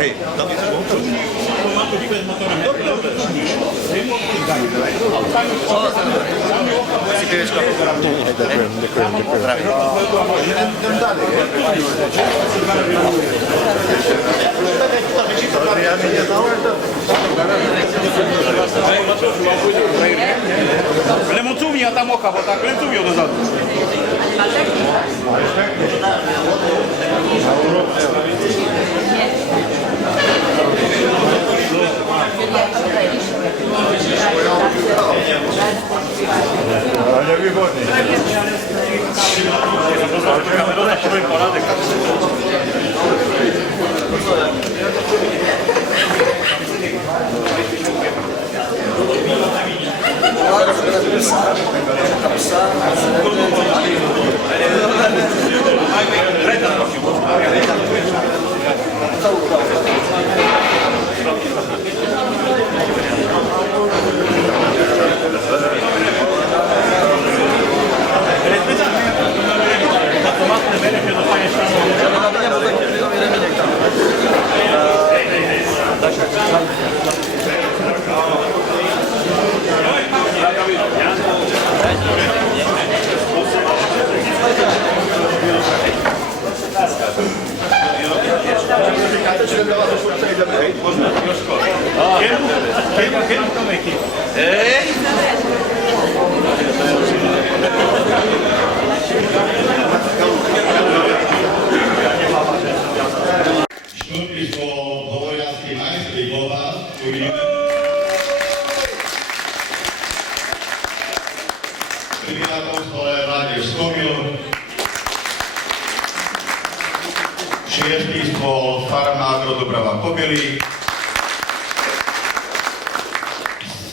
Hej, tam je to. Si pivečka. Ďakujem. Lemon cumi a tam oka, bo tak len cumi odozadu. Ale výborný. Šiestý stôl farma Agrodoprava Kobily.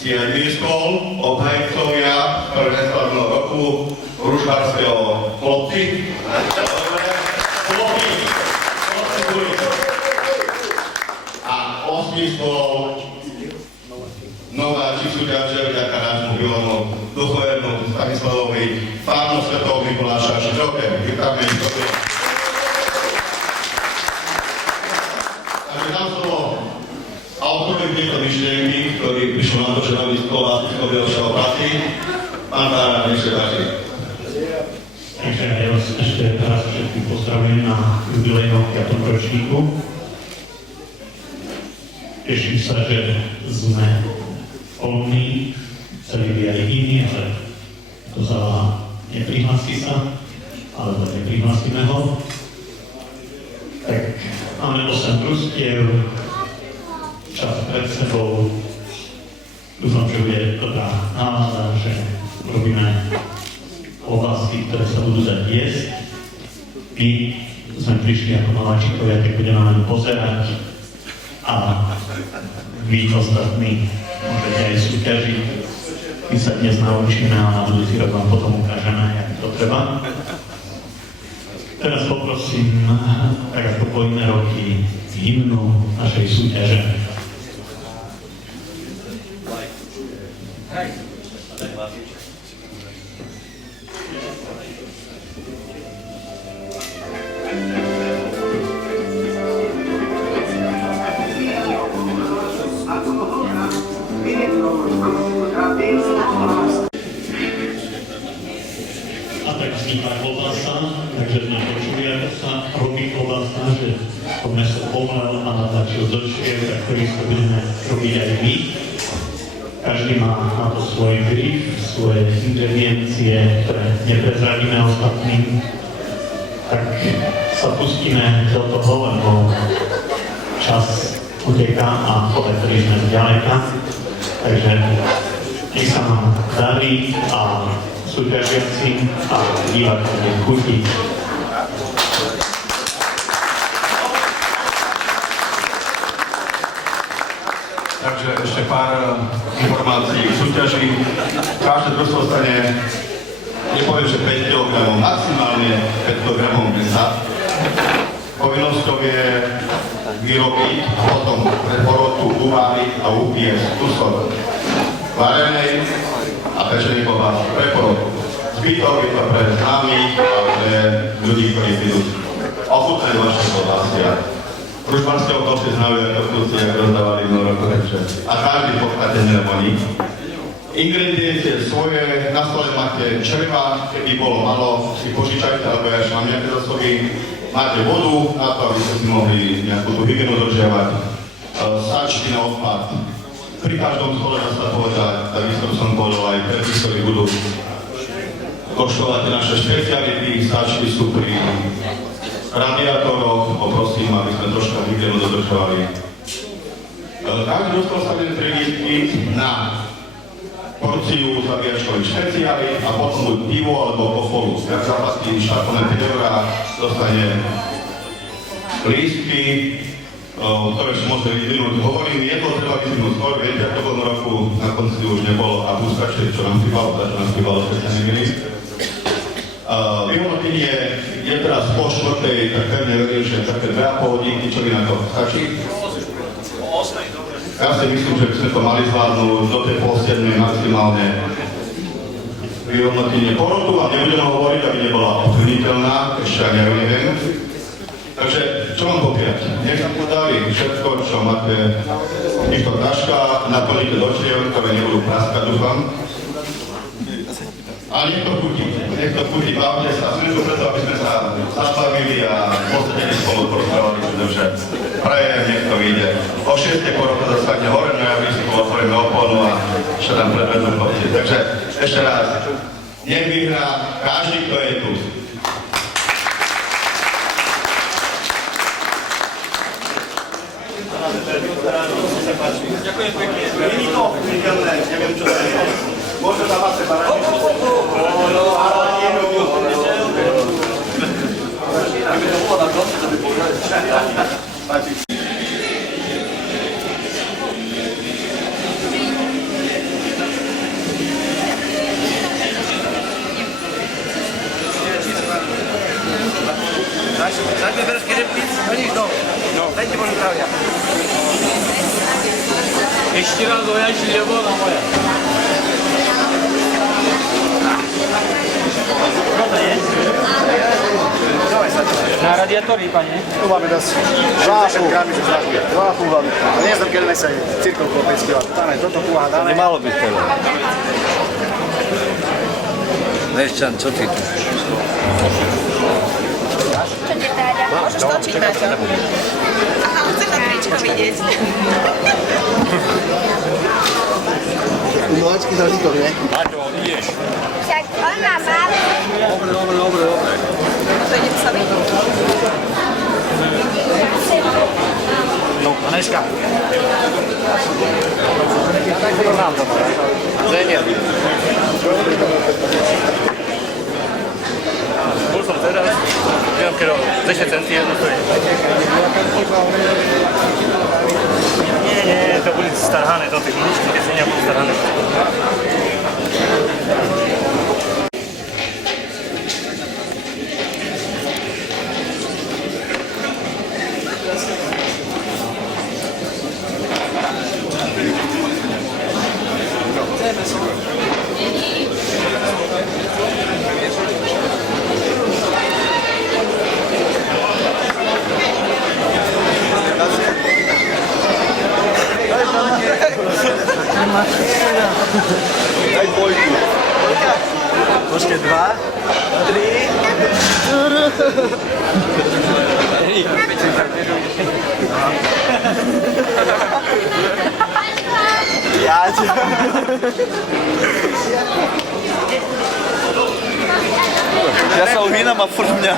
Siedmý stôl obhajcovia prvého roku Hrušvárskeho Chlopci. A osmý stôl nováči súťaže vďaka nášmu Milanu Duchovému Stanislavovi Fárno Svetov Mikuláša Šižoke. Vítame ich do toho. Takže nám slovo autorovi tejto myšlienky, ktorý prišiel na to, že máme skolo práci. Pán Tára, nech sa páči. Takže ja vás ešte raz všetkým pozdravujem na jubilejnom 5. ročníku. Teším sa, že sme voľní, chceli by aj iní, ale to za neprihlási sa, alebo neprihlásime ho. Tak máme 8 družstiev, čas pred sebou. Dúfam, že bude dobrá nálada, že robíme oblasti, ktoré sa budú dať jesť. My sme prišli ako maláčikovia, tak budeme len pozerať a vy ostatní môžete aj súťažiť. My sa dnes naučíme a na budúci rok vám potom ukážeme, jak to treba. Teraz poprosím, tak ako po iné roky, hymnu našej súťaže. A tak vzniká klobása, takže sme počuli, ako sa robí klobása, že to meso pomlel a natlačil do čier, tak ktorý sa budeme robiť aj my. Každý má na to svoj grif, svoje ingrediencie, ktoré neprezradíme ostatným. Tak sa pustíme do toho, lebo čas uteká a poleteli sme zďaleka. Takže nech sa nám darí a súťažiacim a divákom chutí. Takže ešte pár informácií k súťaži. Každé družstvo stane, nepoviem, že 5 kg, maximálne 5 kg mesa. Povinnosťou je vyrobiť, potom pre porotu uváriť a upiesť kusok varenej a pečenej klobásy pre porotu. Zbytok je to pre známych a pre ľudí, ktorí budú ochutnať vaše klobásy a Ružbanského kopci znajú, ako kluci, jak rozdávali minulý rok, takže. A každý v podstate nevoní. Ingrediencie svoje, na stole máte čreva, keby bolo malo, si požičajte, alebo ja mám nejaké zásoby. Máte vodu, na to, aby ste si mohli nejakú tú hygienu dodržiavať. Sáčky na odpad. Pri každom stole dá sa povedať, takisto som povedal aj pre tých, ktorí budú koštovať naše špeciality, sáčky sú pri radiátoroch, poprosím, aby sme troška hygienu dodržovali. Každý dostal sa jeden 3 lístky na porciu zabíjačkových špeciály a potom buď pivo alebo kofolu. Jak zaplatí štátoné 5 € dostane lístky, ktoré si môžete vyvinúť. Hovorím, jedlo treba vyvinúť skôr, viete, ako v tom roku na konci už nebolo a húskačie, čo nám chýbalo, keď sa nemili. Vyhodnotenie je teraz po 4:00, tak pevne verím, že také 2,5 hodinky, čo by na to stačí. Ja si myslím, že by sme to mali zvládnuť do tej pol-7:00 maximálne. Vyhodnotenie porodu a nebudeme hovoriť, aby nebola ovplyvniteľná, ešte ani ja neviem. Takže, čo mám popierať? Nech sa podarí všetko, čo máte v týchto taškách, naplníte do čriev, ktoré nebudú praskať, dúfam. A nech to chutí, bavte sa, sme tu preto, aby sme sa zabavili a v podstate spolu porozprávali, pretože prajem, nech to vyjde. O 6:00 poroka zasadne hore, no ja si otvoríme oponu a ešte tam predvedú chlapci. Takže ešte raz, nech vyhrá každý, kto je tu. Ďakujem pekne. Není to viditeľné, neviem čo to je. Možno dávate barány. Dajme vršky repnic, oni no. Dajte boli pravia. Ešte raz ojačí lebo na moja. Na radiátory, pane? Tu máme dosť. 2,5 máme. Nie znam, keď sa je cirkovko 5 kg. Dáme toto púha, dáme. Nemalo byť teda. Neščan, čo ty tu? Môžeš točiť na to? Aha, on chce na tričko vidieť. Nohačky za líkov, nie? Však on má malý. Dobre. To idem sa vidieť. No, Aneška. Ja tak to mám dobre. Zenier. Bol som teraz, neviem, keď 10 centí jedno to je. Nie, to boli starhané, to tie knižky, keď sa neboli starhané. Daj dvojku. Počkej, 2, 3. Ja sa uhýnam a furt mňa.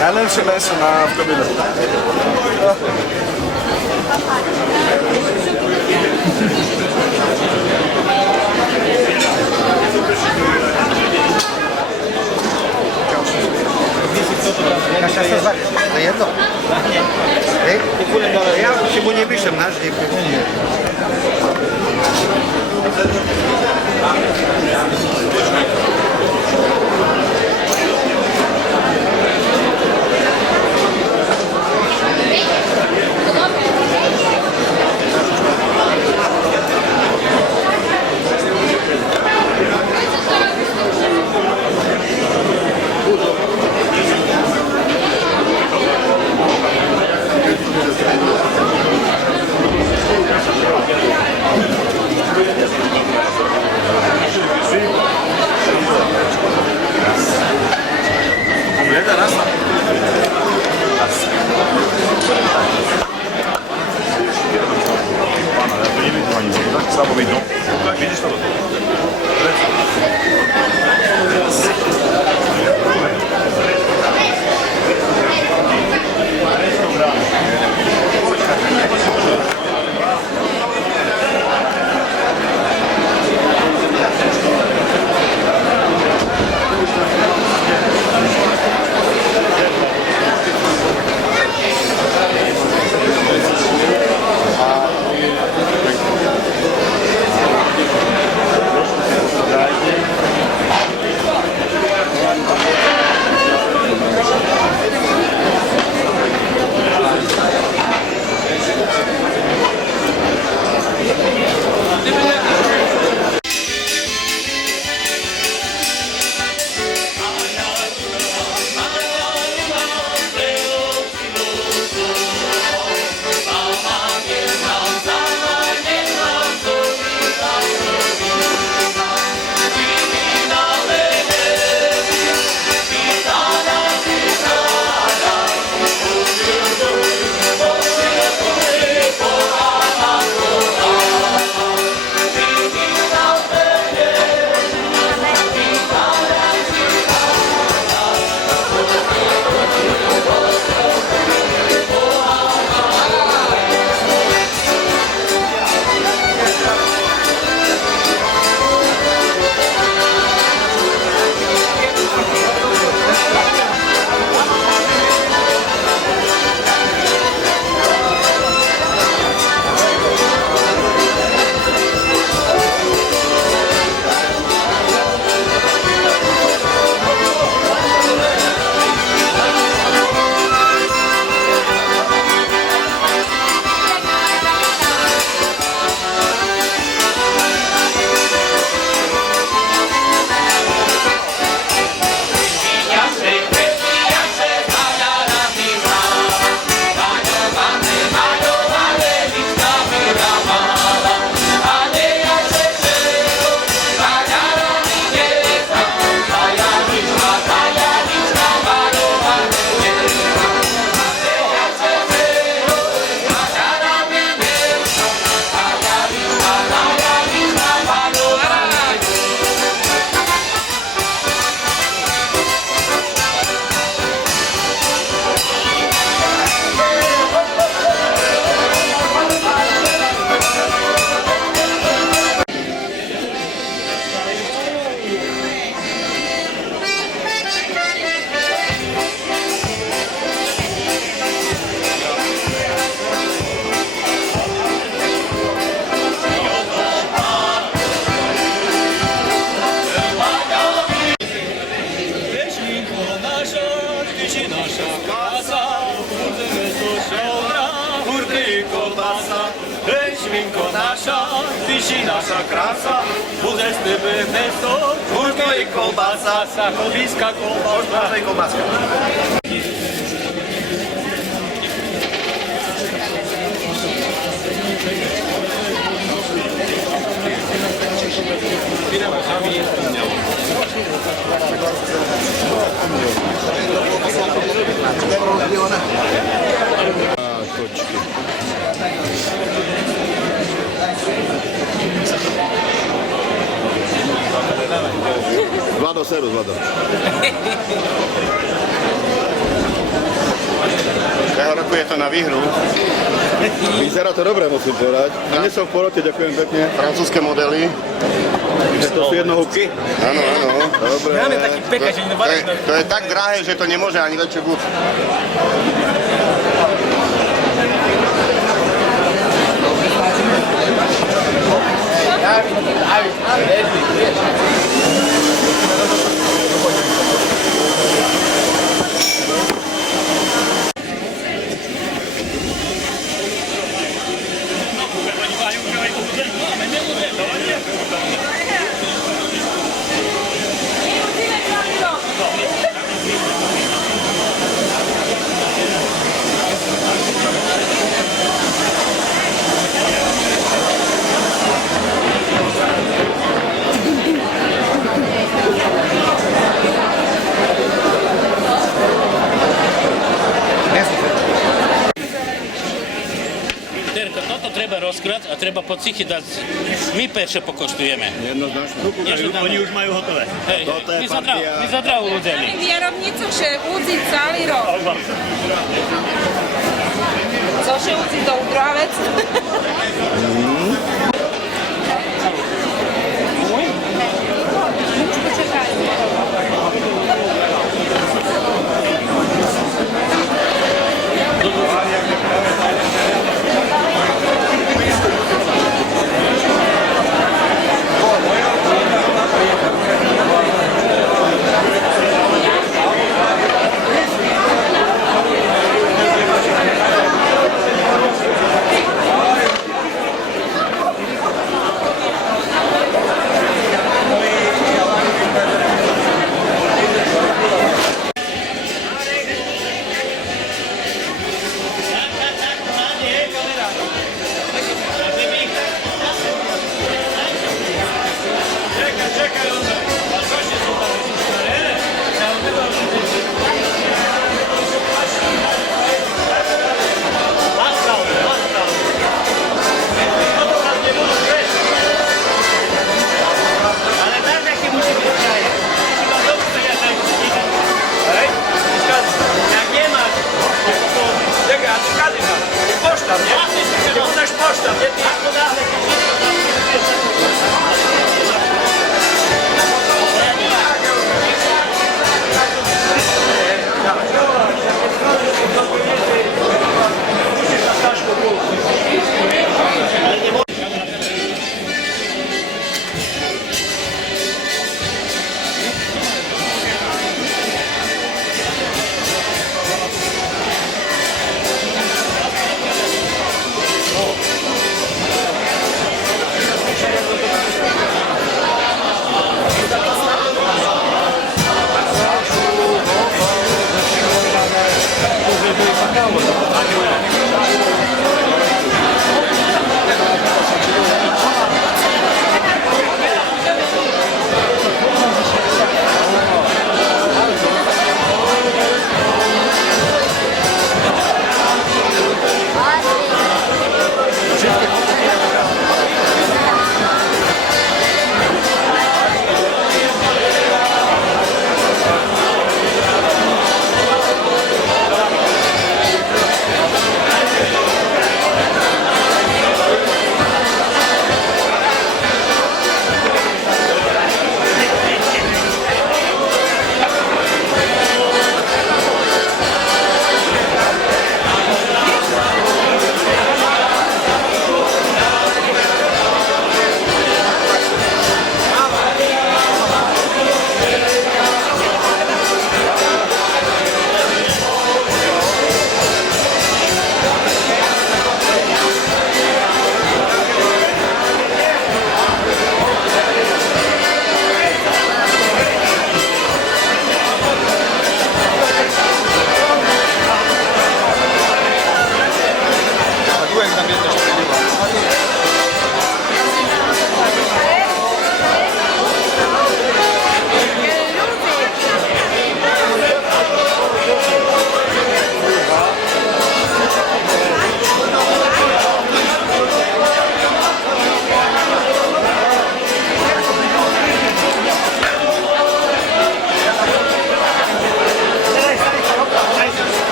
Najlepšie meso na vtobile. Сейчас назвать. Да я то. Я всего не пишем, наш не пишем. nasza krasa, bude z tebe meso, možno i kolbasa, sakoviska kolbasa. Možno i kolbaska. Vlado, serus, Vlado. Každého roku je to na výhru. Vyzerá to dobre, musím povedať. A nie som v porote, ďakujem pekne. Francúzske modely. To sú jednohúbky. Áno, áno. Dobre. Máme taký pekač, To je tak drahé, že to nemôže ani väčšiu buď. Terko, toto treba rozkrať a treba pocítiť, dať. My perše pokoštujeme. Jednoznačne. Oni už majú hotové. Hej, Toto je my za drahu ľudzeli. Vjerovnicu će uzit cali rok. Co će uzit do udravec?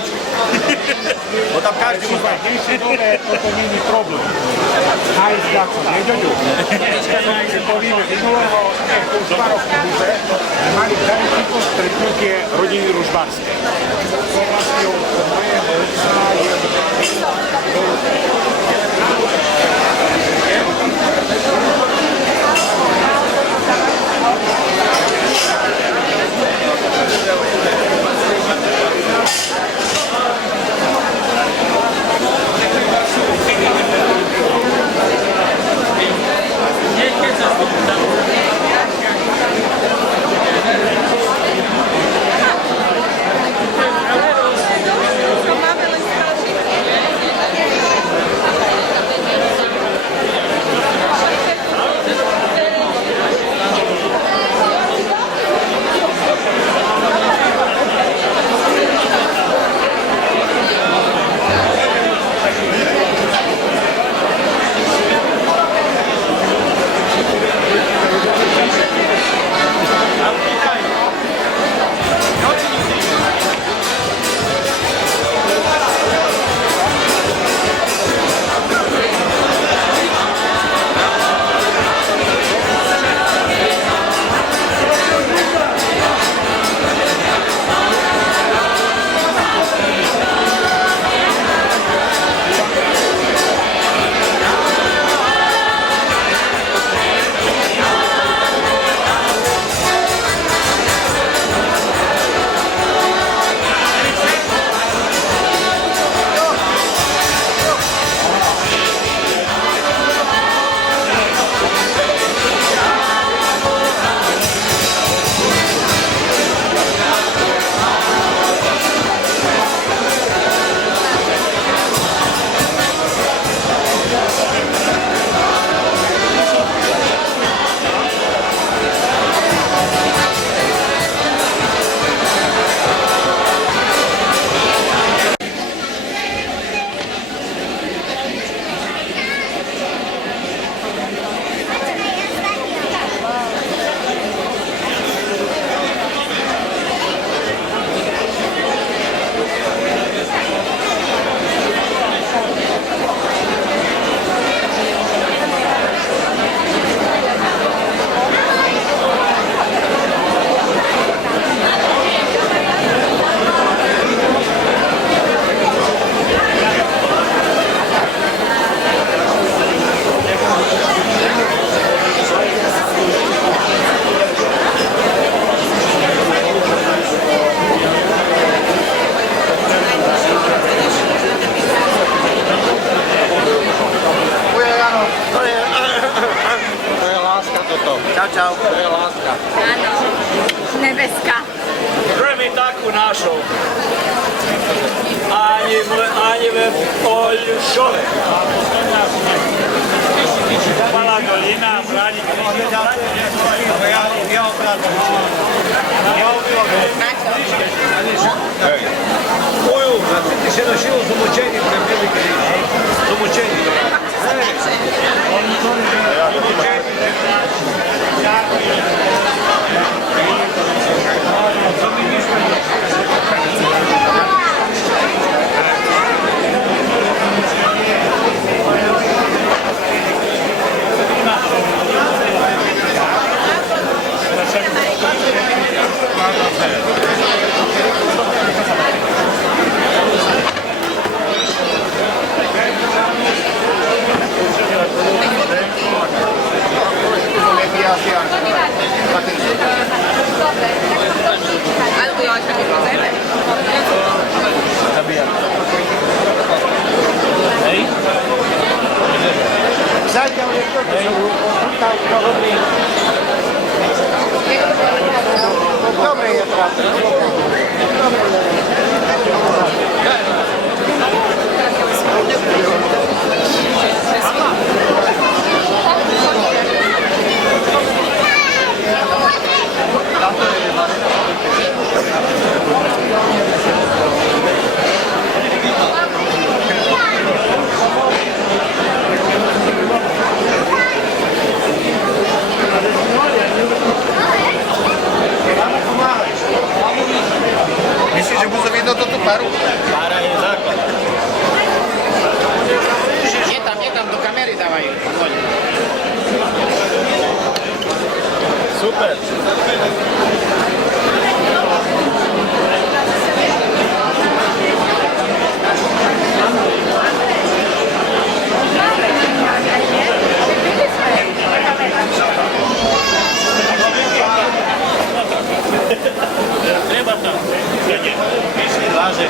značku. Bo tam každý už má. Najbližšie dole toto není problém. Nájsť ako neďoďu. Si povíme minulého, už 2 roky bude, mali zaniknuto stretnutie rodiny Ružbanské. To vlastne od mojego otca je... Čau. To je láska. Áno, nebeská. Prvi takú našou. Ani ve polju šove. Hvala dolina, brani. Koju, ti se našilo zumučenje prevelike. Zumučenje. paru? Pára je základ. Je tam, do kamery dávajú. Poď. Super. Treba tam. Váže.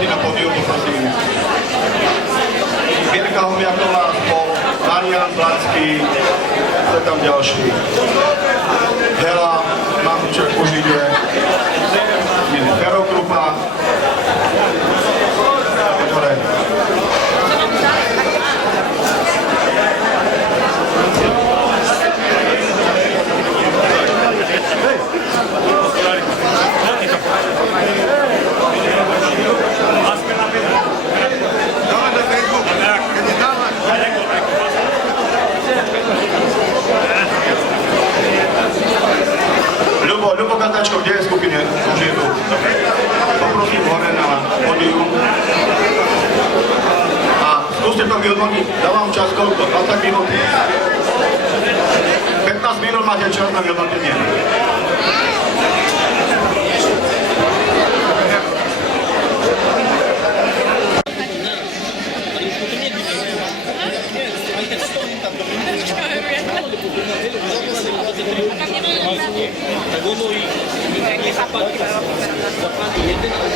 poroty na pódium, poprosím. Bierka Homiaková, Marian Blacký, to je tam ďalší. Hela, Mamuček už ide. Fero Krupa. Dobre. Ľubo Katačko, kde je skupine? Už je tu. Poprosím hore na pódium. A skúste to vyhodnotiť. Dávam čas koľko? 20 minút? 15 minút máte čas na vyhodnotenie. Tak ono ich nie zapadli jeden, ale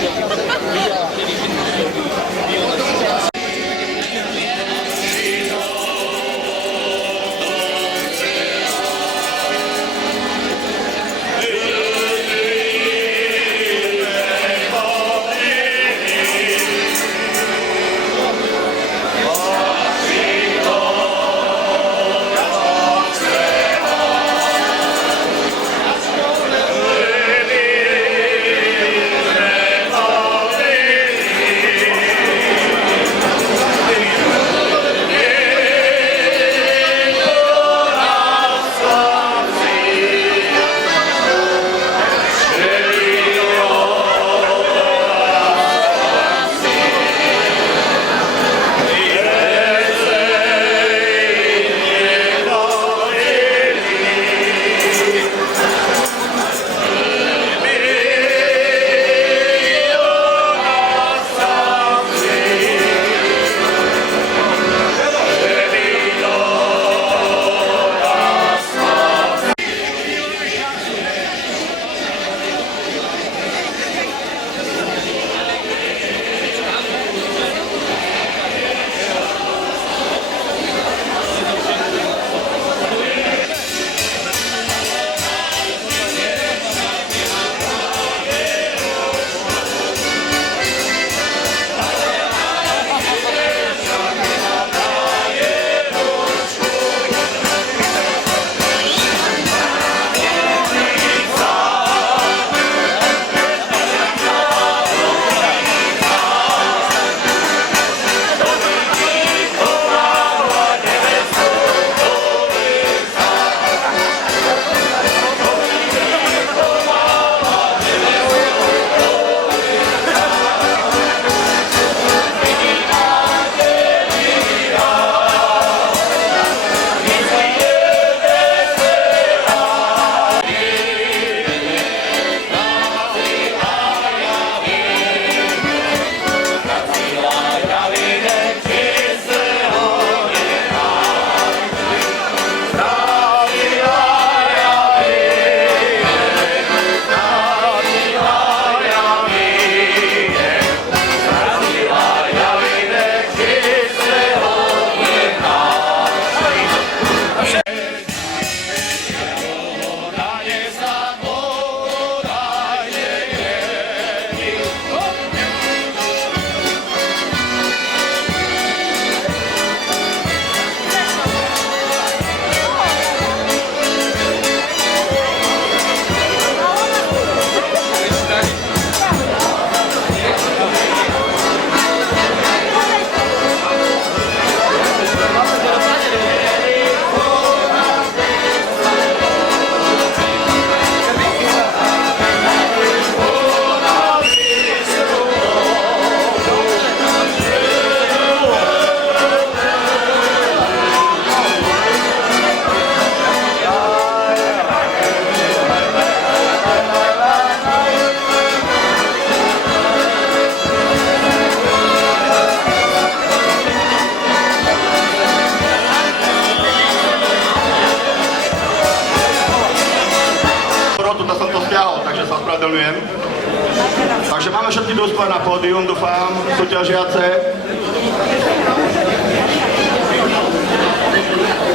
Takže mám dáme všetky dospať na pódium, dúfam, súťažiace.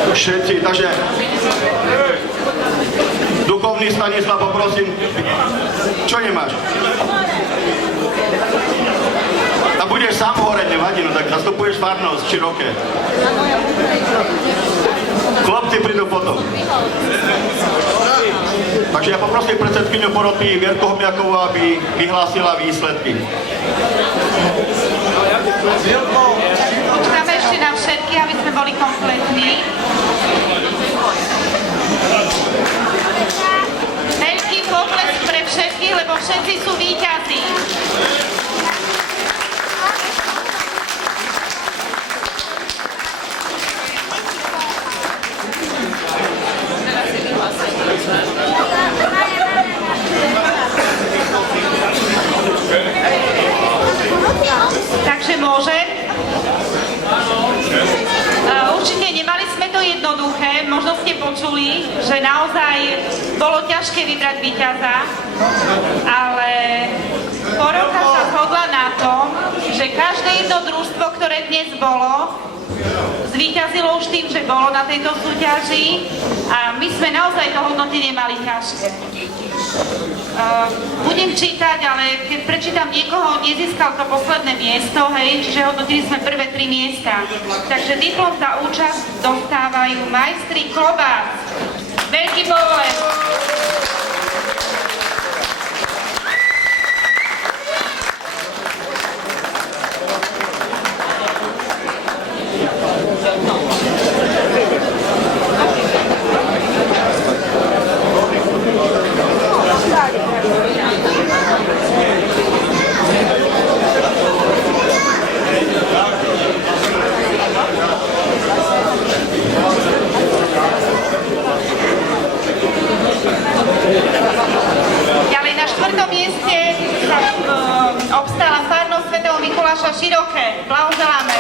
Všetci, takže duchovný Stanislav, poprosím, čo nemáš? A budeš sám hore, nevadí, no tak zastupuješ farnosť široké. Chlapci prídu potom. Takže ja poprosím predsedkyňu poroty Vierku Homiakovú, aby vyhlásila výsledky. Počkáme ešte na všetky, aby sme boli kompletní. Veľký potlesk pre všetkých, lebo všetci sú víťazi. Takže môžem? Určite nemali sme to jednoduché, možno ste počuli, že naozaj bolo ťažké vybrať víťaza, ale porota sa zhodla na tom, že každé jedno družstvo, ktoré dnes bolo, zvíťazilo už tým, že bolo na tejto súťaži a my sme naozaj to hodnotenie mali ťažké. Budem čítať, ale keď prečítam niekoho, nezískal to posledné miesto, hej, čiže hodnotili sme prvé 3 miesta. Takže diplom za účasť dostávajú majstri klobás. Veľký potlesk. Ďalej na 4. mieste obstála farnosť svätého Mikuláša Široké. Blahoželáme.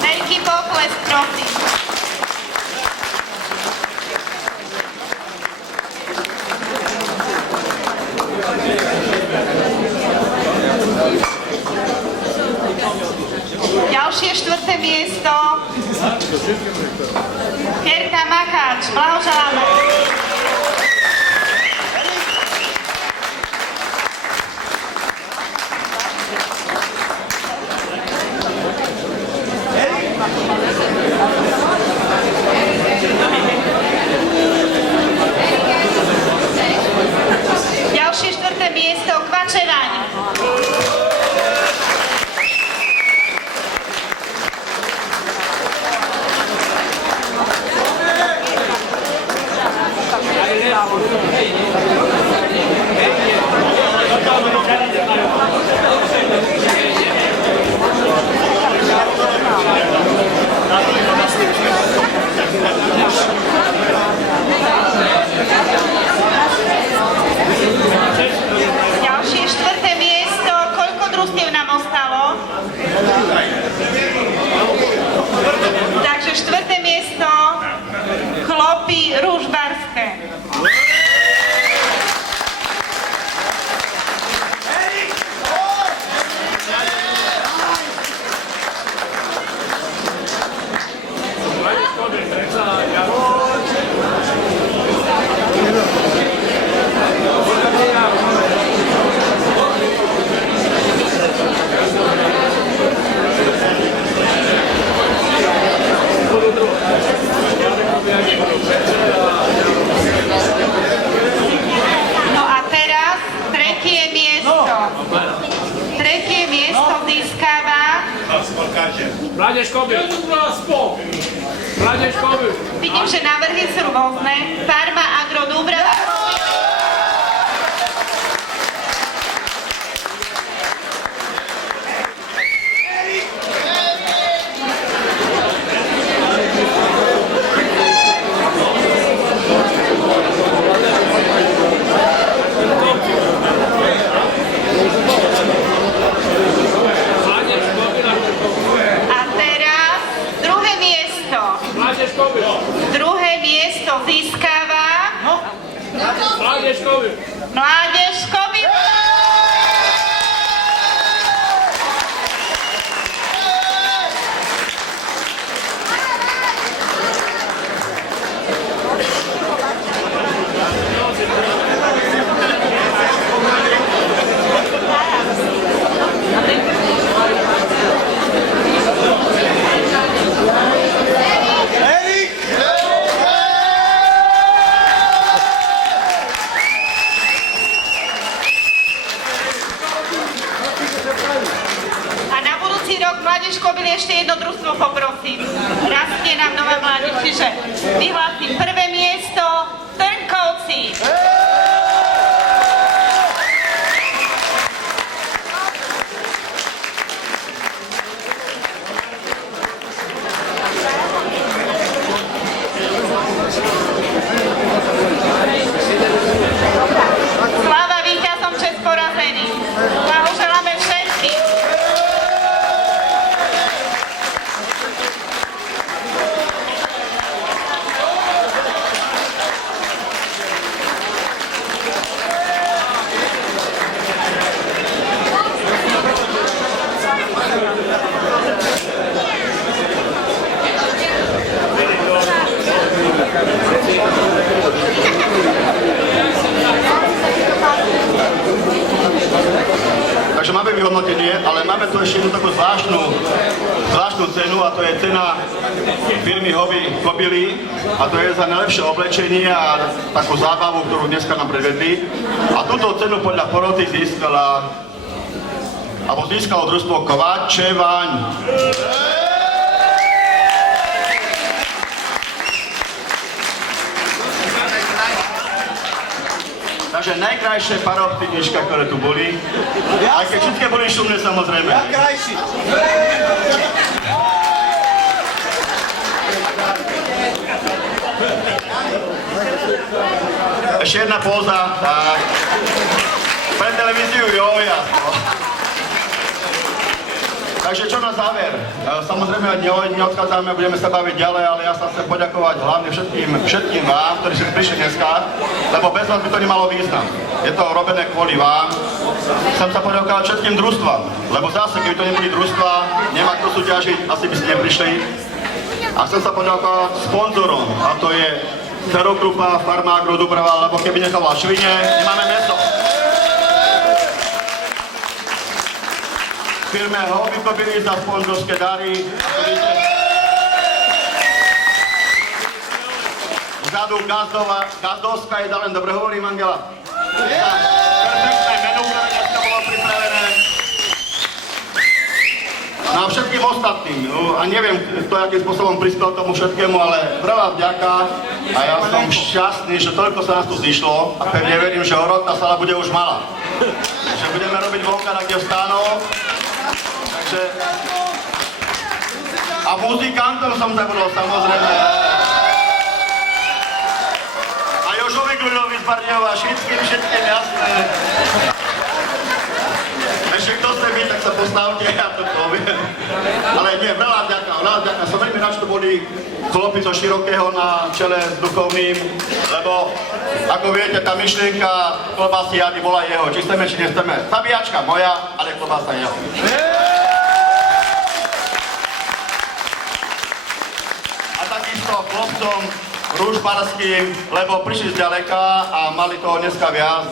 Veľký potlesk, prosím. Ďalšie 4. miesto. Herta Makáč. Blahoželáme. Ďalšie 4. miesto. Kvačeraň. Ďalšie 4. miesto. Koľko družstiev nám ostalo? Takže 4. miesto. Chlopy Ružbarské. No a teraz 3. miesto. 3. miesto získava Mládež Kobyl. Mládež Kobyl. Vidím, že návrhy sú rôzne. Farma Agro Dúbrava. Mládež Kobyl. Mládež Kobyl ešte jedno družstvo poprosím. Rastie nám nová mládež, čiže vyhlásim prvé miesto Trnkovci. Sláva víťazom, čest porazený. Blahoželáme všetkým. Takže máme vyhodnotenie, ale máme tu ešte jednu takú zvláštnu cenu a to je cena firmy Hobby Kobyly a to je za najlepšie oblečenie a takú zábavu, ktorú dneska nám predvedli. A túto cenu podľa poroty získalo družstvo Kovačevaň. Takže najkrajšie parooptimička, ktoré tu boli. Aj keď všetké boli šumné, samozrejme. Ja krajší. Ešte jedna póza, tak. Pre televíziu, jo, jasno. Takže čo na záver? Samozrejme neodchádzame, budeme sa baviť ďalej, ale ja sa chcem poďakovať hlavne všetkým vám, ktorí ste prišli dneska, lebo bez vás by to nemalo význam. Je to robené kvôli vám. Chcem sa poďakovať všetkým družstvám, lebo zase, keby to neboli družstva, nemá kto súťažiť, asi by ste neprišli. A chcem sa poďakovať sponzorom, a to je Ferogrupa, Farma Agro Dubrava, lebo keby nechala švine, nemáme meso. Firme Hobby Kobyly za sponzorské dary. Vzadu Gazdovská jedá, len dobre hovorím, Angela. Perfektné menu, ktoré dneska bolo pripravené. No a všetkým ostatným, a neviem, kto akým spôsobom prispel tomu všetkému, ale veľa vďaka a ja som šťastný, že toľko sa nás tu zišlo a pevne verím, že o rok tá sala bude už malá. Že budeme robiť vonka, kde vstanú. A muzikantom som zabudol, samozrejme. A Jožovi Gludovi z Bardiova, všetkým jasné. Ešte kto ste byť, tak sa postavte, ja to poviem. Ale nie, veľa vďaka. Som veľmi rád, že to boli chlapi zo Širokého na čele s duchovným, lebo, ako viete, tá myšlienka klobásy Jady bola jeho. Či chceme, či nechceme. Zabíjačka moja, ale klobása jeho. Chlopcom rúžbarským, lebo prišli z ďaleka a mali toho dneska viac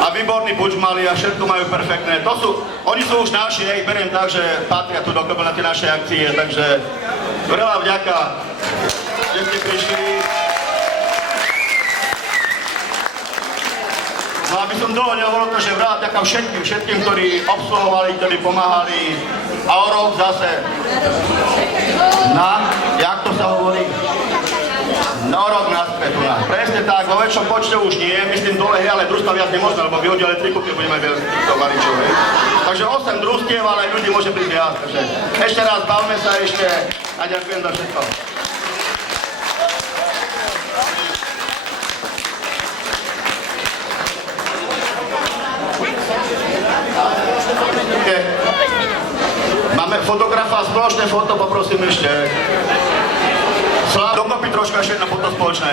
a výborný buč mali a všetko majú perfektné. Oni sú už naši, ja ich beriem tak, že patria tu do Kobyl na tie naše akcie, takže veľa vďaka, že ste prišli. No aby som dlho nehovoril to, že veľa vďaka všetkým, ktorí obsluhovali, ktorí pomáhali a o rok zase jak to sa hovorí? Na rok naspäť u nás. Presne tak, vo väčšom počte už nie, myslím dole, ale družstva viac nemôžeme, lebo vyhodí elektriku, keď budeme viac tovaričov. Takže 8 družstiev, ale ľudí môže prísť viac. Takže ešte raz, bavme sa ešte a ďakujem za všetko. Máme fotografa, spoločné foto, poprosím ešte. Slá dokopy trošku ešte jedno foto spoločné.